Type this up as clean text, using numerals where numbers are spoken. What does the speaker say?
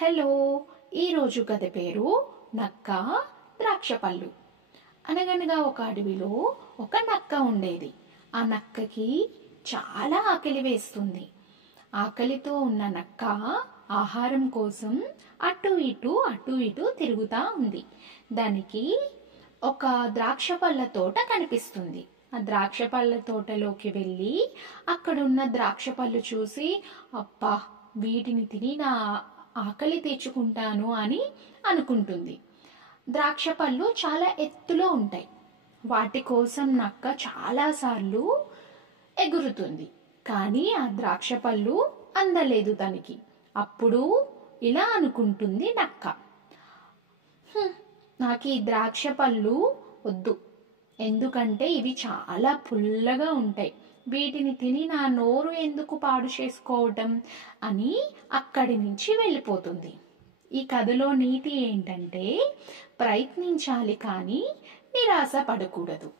Hello, ఈరోజు కథ పేరు నక్క ద్రాక్ష పళ్ళు. అనగనగా ఒక అడవిలో ఒక నక్క ఉండేది. ఆ నక్కకి చాలా ఆకలి వేస్తుంది. ఆకలితో ఉన్న నక్క ఆహారం కోసం అటు ఇటు తిరుగుతా ఉంది. దానికి ఒక ద్రాక్ష పళ్ళ తోట కనిపిస్తుంది. ఆ ద్రాక్ష పళ్ళ తోటలోకి వెళ్ళి అక్కడున్న ద్రాక్ష పళ్ళు చూసి, అబ్బా, వీటిని తిని నా ఆకలి తీర్చుకుంటాను అని అనుకుంటుంది. ద్రాక్ష పళ్ళు చాలా ఎత్తులో ఉంటాయి. వాటి కోసం నక్క చాలాసార్లు ఎగురుతుంది, కానీ ఆ ద్రాక్ష పళ్ళు అందలేదు తనకి. అప్పుడు ఇలా అనుకుంటుంది నక్క, నాకు ఈ ద్రాక్ష పళ్ళు వద్దు, ఎందుకంటే ఇవి చాలా పుల్లగా ఉంటాయి. వీటిని తిని నా నోరు ఎందుకు పాడు చేసుకోవటం అని అక్కడి నుంచి వెళ్ళిపోతుంది. ఈ కథలో నీతి ఏంటంటే, ప్రయత్నించాలి కానీ నిరాశ పడకూడదు.